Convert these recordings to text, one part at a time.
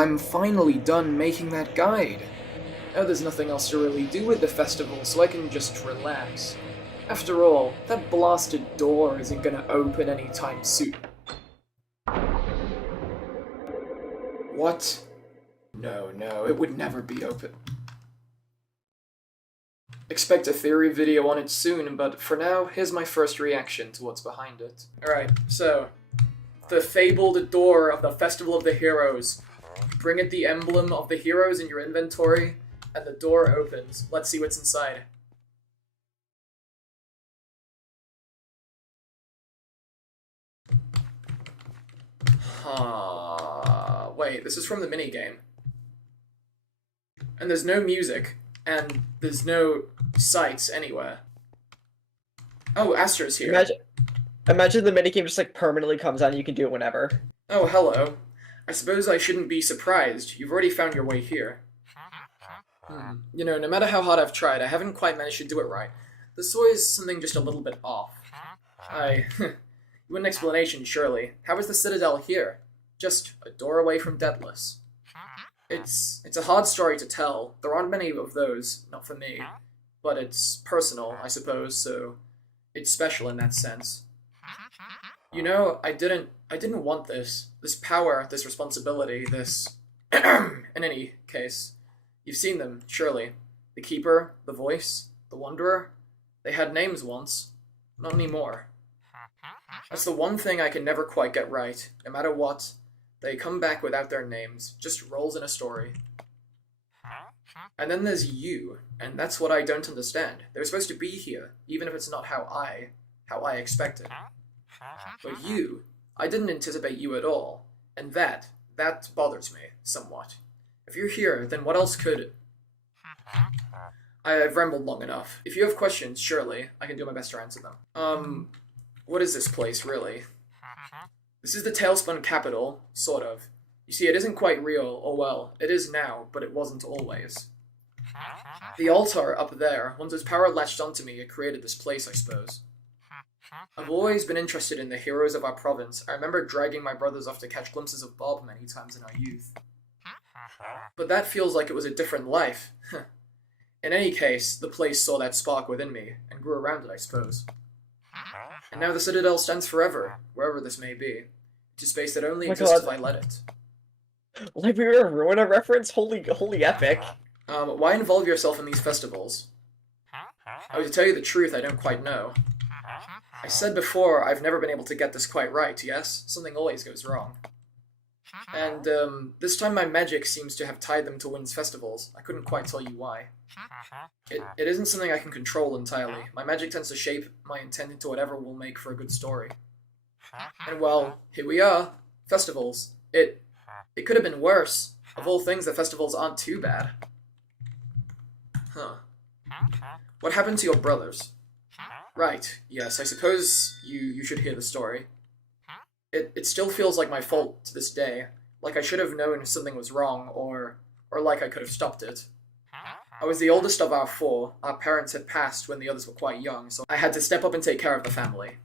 I'm finally done making that guide. Now there's nothing else to really do with the festival, so I can just relax. After all, that blasted door isn't gonna open anytime soon. What? No, it would never be open. Expect a theory video on it soon, but for now, here's my first reaction to what's behind it. Alright, so, the fabled door of the Festival of the Heroes. Bring it the emblem of the heroes in your inventory, and the door opens. Let's see what's inside. Wait, this is from the minigame. And there's no music, and there's no sights anywhere. Oh, Astra's here. Imagine the minigame just like permanently comes on and you can do it whenever. Oh, hello. I suppose I shouldn't be surprised. You've already found your way here. You know, no matter how hard I've tried, I haven't quite managed to do it right. There's always something just a little bit off. You want an explanation, surely. How is the Citadel here? Just a door away from Deathless. It's a hard story to tell. There aren't many of those, not for me. But it's personal, I suppose, so it's special in that sense. You know, I didn't want this. This power, this responsibility, this... In any case, you've seen them, surely. The Keeper, the Voice, the Wanderer. They had names once. Not anymore. That's the one thing I can never quite get right. No matter what, they come back without their names. Just roles in a story. And then there's you, and that's what I don't understand. They were supposed to be here, even if it's not how I expected. But you, I didn't anticipate you at all, and that bothers me, somewhat. If you're here, then what else could... I've rambled long enough. If you have questions, surely, I can do my best to answer them. What is this place, really? This is the Tailspun capital, sort of. You see, it isn't quite real, or well, it is now, but it wasn't always. The altar up there, once its power latched onto me, it created this place, I suppose. I've always been interested in the heroes of our province. I remember dragging my brothers off to catch glimpses of Bob many times in our youth. But that feels like it was a different life. In any case, the place saw that spark within me, and grew around it, I suppose. And now the Citadel stands forever, wherever this may be. It's a space that only exists if I let it. Like we were a Ruin a reference? Holy epic. Why involve yourself in these festivals? To tell you the truth, I don't quite know. I said before, I've never been able to get this quite right, yes? Something always goes wrong. And, this time my magic seems to have tied them to Wynn's festivals. I couldn't quite tell you why. It isn't something I can control entirely. My magic tends to shape my intent into whatever will make for a good story. And well, here we are. Festivals. It could have been worse. Of all things, the festivals aren't too bad. Huh. What happened to your brothers? Right, yes, I suppose you should hear the story. It still feels like my fault to this day, like I should have known something was wrong, or like I could have stopped it. I was the oldest of our four. Our parents had passed when the others were quite young, so I had to step up and take care of the family.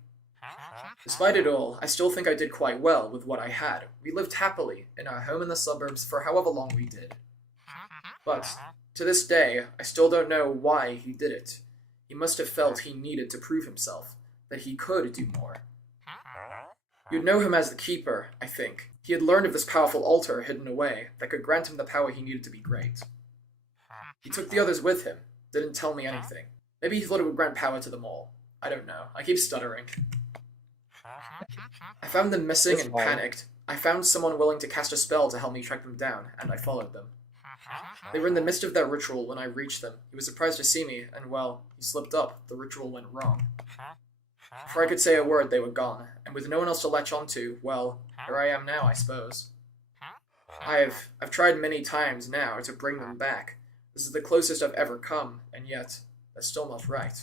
Despite it all, I still think I did quite well with what I had. We lived happily in our home in the suburbs for however long we did. But, to this day, I still don't know why he did it. He must have felt he needed to prove himself, that he could do more. You'd know him as the Keeper, I think. He had learned of this powerful altar hidden away that could grant him the power he needed to be great. He took the others with him, didn't tell me anything. Maybe he thought it would grant power to them all. I don't know. I keep stuttering. I found them missing and panicked. I found someone willing to cast a spell to help me track them down, and I followed them. They were in the midst of their ritual when I reached them. He was surprised to see me, and well, he slipped up. The ritual went wrong. Before I could say a word, they were gone, and with no one else to latch onto, well, here I am now, I suppose. I've tried many times now to bring them back. This is the closest I've ever come, and yet, that's still not right.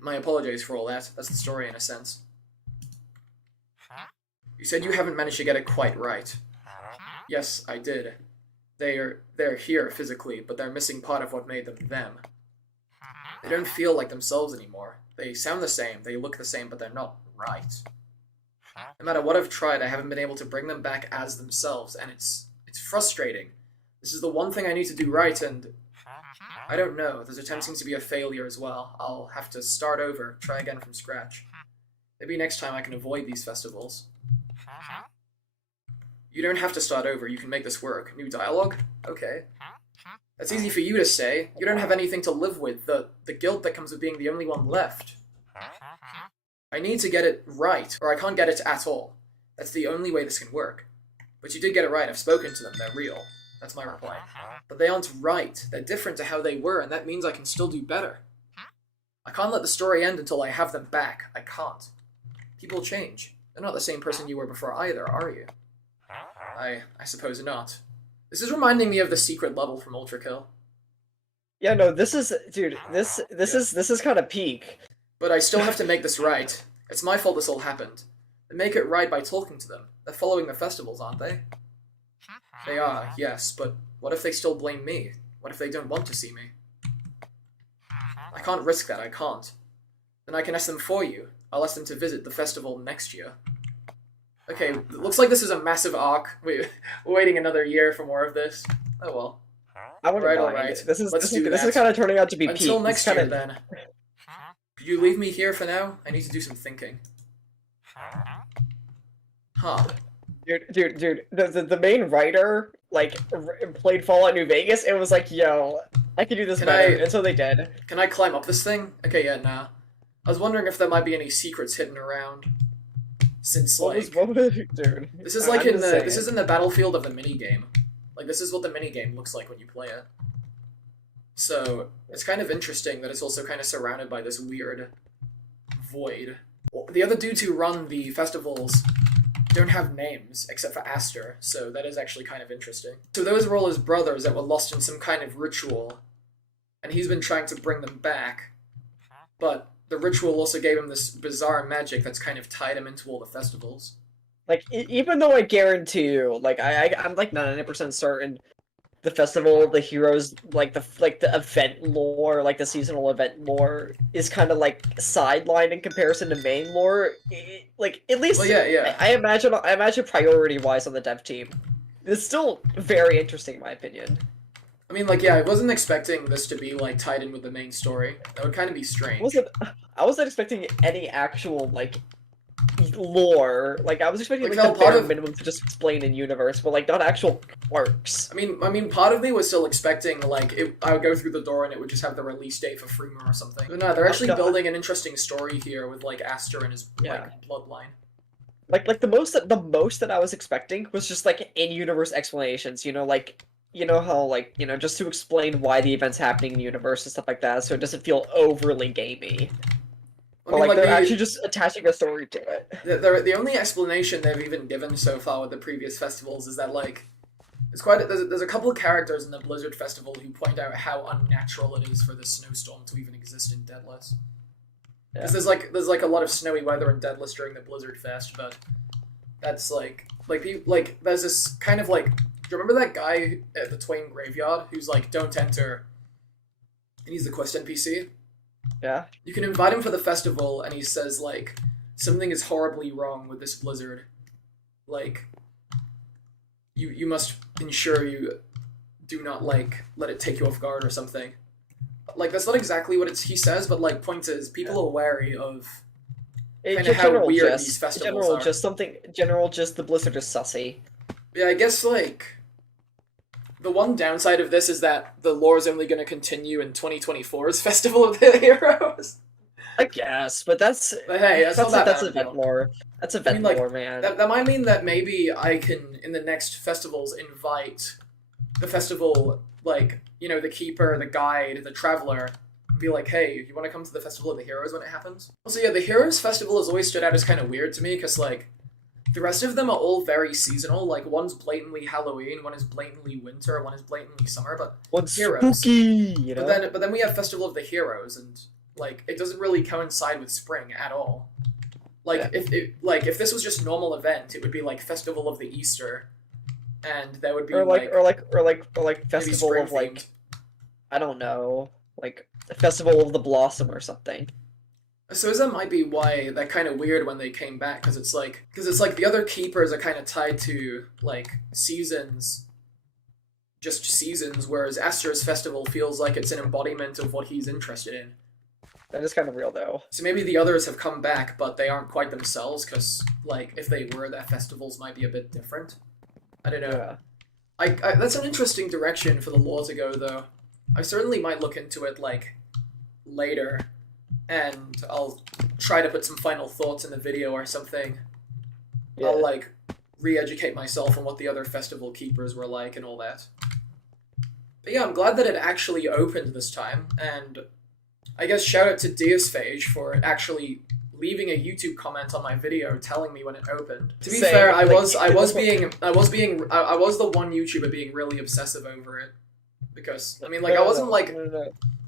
My apologies for all that. That's the story in a sense. You said you haven't managed to get it quite right. Yes, I did. They're here physically, but they're missing part of what made them them. They don't feel like themselves anymore. They sound the same, they look the same, but they're not right. No matter what I've tried, I haven't been able to bring them back as themselves, and it's frustrating. This is the one thing I need to do right, and I don't know. There's attempting to be a failure as well. I'll have to start over, try again from scratch. Maybe next time I can avoid these festivals. You don't have to start over, you can make this work. New dialogue? Okay. That's easy for you to say. You don't have anything to live with, the guilt that comes with being the only one left. I need to get it right, or I can't get it at all. That's the only way this can work. But you did get it right, I've spoken to them, they're real. That's my reply. But they aren't right, they're different to how they were, and that means I can still do better. I can't let the story end until I have them back. I can't. People change. They're not the same person you were before either, are you? I suppose not. This is reminding me of the secret level from Ultra Kill. Yeah, no, this is, dude, this is kind of peak. But I still have to make this right. It's my fault this all happened. They make it right by talking to them. They're following the festivals, aren't they? They are, yes, but what if they still blame me? What if they don't want to see me? I can't risk that, I can't. Then I can ask them for you. I'll ask them to visit the festival next year. Okay, it looks like this is a massive arc. We're waiting another year for more of this. Oh well. I wouldn't mind. Alright. This is kind of turning out to be peak. Until next year, then. Could you leave me here for now? I need to do some thinking. Huh. Dude, the main writer, like, played Fallout New Vegas and was like, yo, I could do this better, and so they did. Can I climb up this thing? Okay, yeah, nah. I was wondering if there might be any secrets hidden around. Since, like... dude? This is like this is in the battlefield of the minigame. Like, this is what the minigame looks like when you play it. So, it's kind of interesting that it's also kind of surrounded by this weird void. The other dudes who run the festivals don't have names, except for Astra, so that is actually kind of interesting. So those were all his brothers that were lost in some kind of ritual, and he's been trying to bring them back, but the ritual also gave him this bizarre magic that's kind of tied him into all the festivals. Like, even though I guarantee you, like, I'm like 99% certain the festival, the heroes, like the event lore, like the seasonal event lore, is kind of like sidelined in comparison to main lore. Like, at least, well, yeah. I imagine priority-wise on the dev team, it's still very interesting, in my opinion. I mean, like, yeah, I wasn't expecting this to be, like, tied in with the main story. That would kind of be strange. I wasn't expecting any actual, like, lore. Like, I was expecting, like, the bare minimum to just explain in universe, but, like, not actual quirks. I mean, part of me was still expecting, like, I would go through the door and it would just have the release date for Freeman or something. But no, they're actually building an interesting story here with, like, Astra and his, like, bloodline. Like, the most that I was expecting was just, like, in-universe explanations, you know, like... You know how, like, you know, just to explain why the event's happening in the universe and stuff like that, so it doesn't feel overly gamey. But, like, they're actually just attaching a story to it. The only explanation they've even given so far with the previous festivals is that, like, there's a couple of characters in the Blizzard Festival who point out how unnatural it is for the snowstorm to even exist in Deadless. Because there's like a lot of snowy weather in Deadless during the Blizzard Fest, but that's, like, there's this kind of, like... Do you remember that guy at the Twain Graveyard who's like, don't enter, and he's the quest NPC? Yeah. You can invite him for the festival, and he says, like, something is horribly wrong with this blizzard. Like, you must ensure you do not, like, let it take you off guard or something. Like, that's not exactly what he says, but, like, point is, people are wary of kind of how weird these festivals are. Just the blizzard is sussy. Yeah, I guess, like, the one downside of this is that the lore is only going to continue in 2024's Festival of the Heroes. I guess, but that's... But hey, that's event lore. That's event lore, man. That might mean that maybe I can, in the next festivals, invite the festival, like, you know, the Keeper, the Guide, the Traveler, and be like, hey, you want to come to the Festival of the Heroes when it happens? Also, yeah, the Heroes Festival has always stood out as kind of weird to me, because, like, the rest of them are all very seasonal. Like, one's blatantly Halloween, one is blatantly winter, one is blatantly summer, but one's heroes. Spooky, you know? But then we have Festival of the Heroes, and, like, it doesn't really coincide with spring at all. Like, if this was just normal event, it would be like Festival of the Easter, and there would be or like Festival of, like, themed. I don't know, like Festival of the Blossom or something. I suppose that might be why they're kind of weird when they came back, because it's like the other keepers are kind of tied to like seasons, just seasons, whereas Astra's festival feels like it's an embodiment of what he's interested in. That is kind of real, though. So maybe the others have come back, but they aren't quite themselves, because like if they were, their festivals might be a bit different. I don't know. Yeah. I that's an interesting direction for the lore to go, though. I certainly might look into it like later, and I'll try to put some final thoughts in the video or something. Yeah. I'll like re-educate myself on what the other festival keepers were like and all that. But yeah, I'm glad that it actually opened this time, and I guess shout out to Deusphage for actually leaving a YouTube comment on my video telling me when it opened. To be fair, I was the one YouTuber being really obsessive over it. Because, I mean, like, I wasn't, like...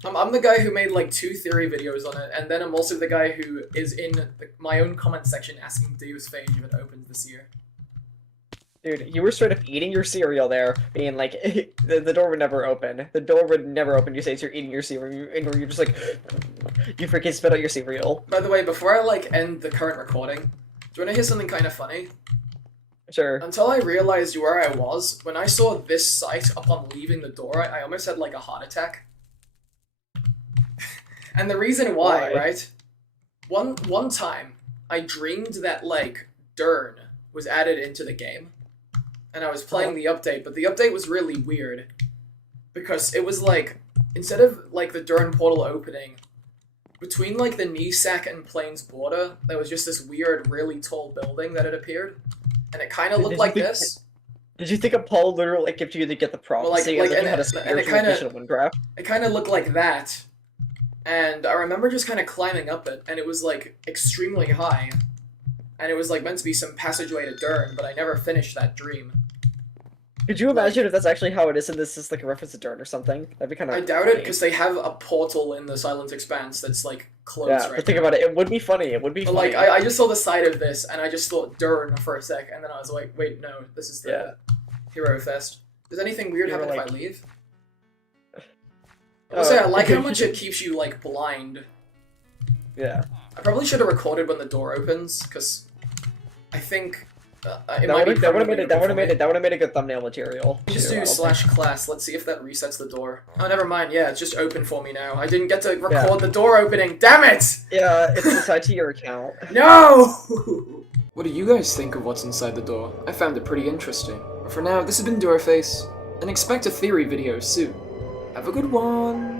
I'm the guy who made, like, 2 theory videos on it, and then I'm also the guy who is in my own comment section asking Deusphage if it opens this year. Dude, you were straight up eating your cereal there, being like, the door would never open. The door would never open. You say you're eating your cereal, and you're just like, you freaking spit out your cereal. By the way, before I, like, end the current recording, do you want to hear something kind of funny? Sure. Until I realized where I was, when I saw this site upon leaving the door, I almost had, like, a heart attack. And the reason why, right? One time, I dreamed that, like, Dern was added into the game. And I was playing the update, but the update was really weird. Because it was, like, instead of, like, the Dern portal opening, between, like, the Nisak and Plains border, there was just this weird, really tall building that had appeared. And it kind of looked like this. Did you think a Paul literally like if you to get the prophecy and it kind of looked like that, and I remember just kind of climbing up it, and it was like extremely high, and it was like meant to be some passageway to Dern, but I never finished that dream. Could you imagine if that's actually how it is, and this is like a reference to Dern or something? That'd be kind of. I doubt it, because they have a portal in the Silent Expanse that's like closed right now. But think about it. It would be funny. It would be. But funny. Like I just saw the side of this, and I just thought Dern for a sec, and then I was like, wait, no, this is the Hero Fest. Does anything weird happen if I leave? I will say I like how much it keeps you like blind. Yeah. I probably should have recorded when the door opens, because I think. That would have made a good thumbnail material. Just do /class. Let's see if that resets the door. Oh, never mind. Yeah, it's just open for me now. I didn't get to record the door opening. Damn it! Yeah, it's tied to your account. No! What do you guys think of what's inside the door? I found it pretty interesting. But for now, this has been Doorface, and expect a theory video soon. Have a good one.